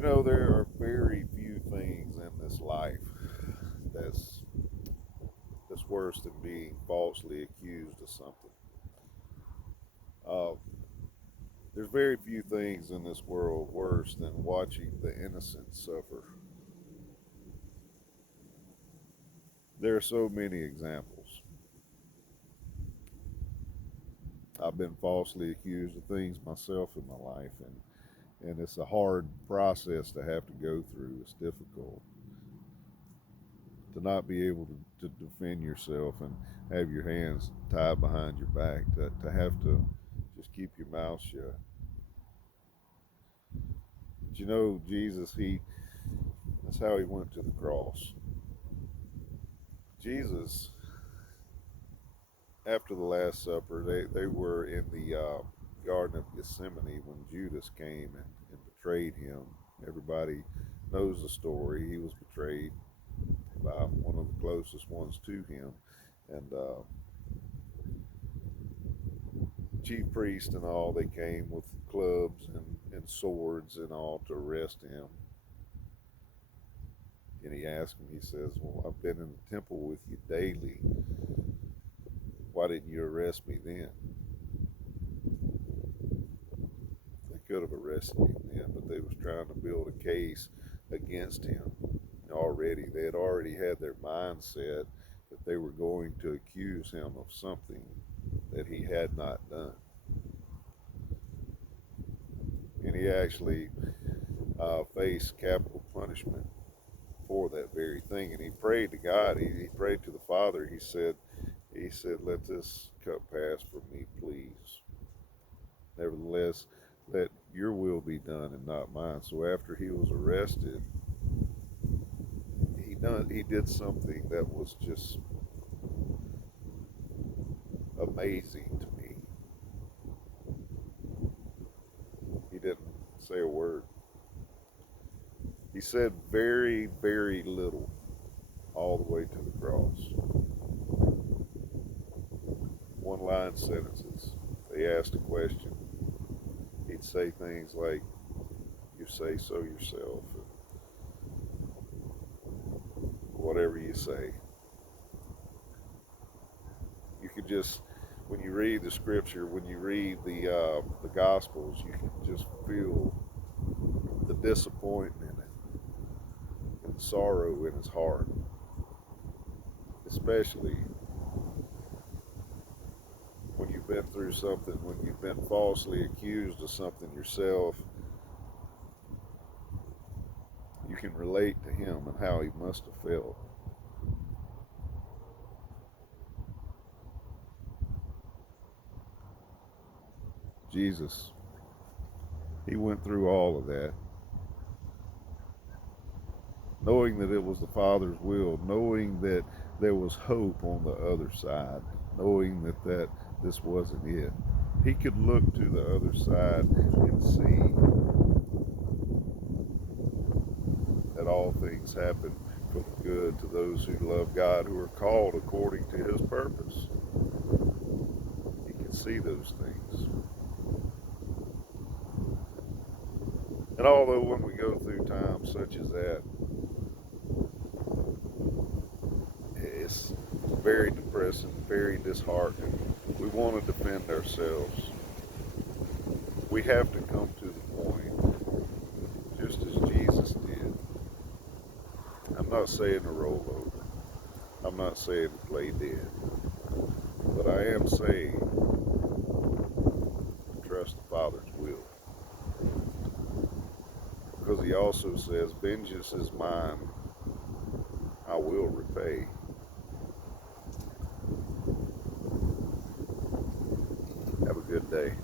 There are very few things in this life that's that's worse than being falsely accused of something. Uh, there's very few things in this world worse than watching the innocent suffer. There are so many examples. I've been falsely accused of things myself in my life, and it's a hard process to have to go through. It's difficult to not be able to defend yourself and have your hands tied behind your back, to have to just keep your mouth shut. But Jesus, that's how he went to the cross. Jesus, after the Last Supper, they were in the Garden of Gethsemane when Judas came and betrayed him. Everybody knows the story. He was betrayed by one of the closest ones to him. And chief priest and all, they came with clubs and swords and all to arrest him. And he asked him, he says, "Well, I've been in the temple with you daily. Why didn't you arrest me then?" They could have arrested him then, but they was trying to build a case against him already. They had already had their mindset that they were going to accuse him of something that he had not done. And he actually faced capital punishment for that very thing. And he prayed to God. He prayed to the Father. He said, "Let this cup pass from me, please. Nevertheless, let your will be done and not mine." So after he was arrested, he did something that was just amazing to me. He didn't say a word. He said very, very little all the way to the cross. One line sentences. They asked a question. He'd say things like, "You say so yourself," or whatever you say. You could just, when you read the scripture, when you read the Gospels, you can just feel the disappointment and the sorrow in his heart, especially when you've been through something, when you've been falsely accused of something yourself. You can relate to him and how he must have felt. Jesus, he went through all of that, knowing that it was the Father's will, knowing that there was hope on the other side, knowing that this wasn't it. He could look to the other side and see that all things happen for the good to those who love God, who are called according to his purpose. He can see those things. And although when we go through times such as that, it's very depressing, very disheartening, we want to defend ourselves. We have to come to the point, just as Jesus did. I'm not saying to roll over. I'm not saying to play dead. But I am saying to trust the Father's will. Because he also says, "Vengeance is mine, I will repay." Have a good day.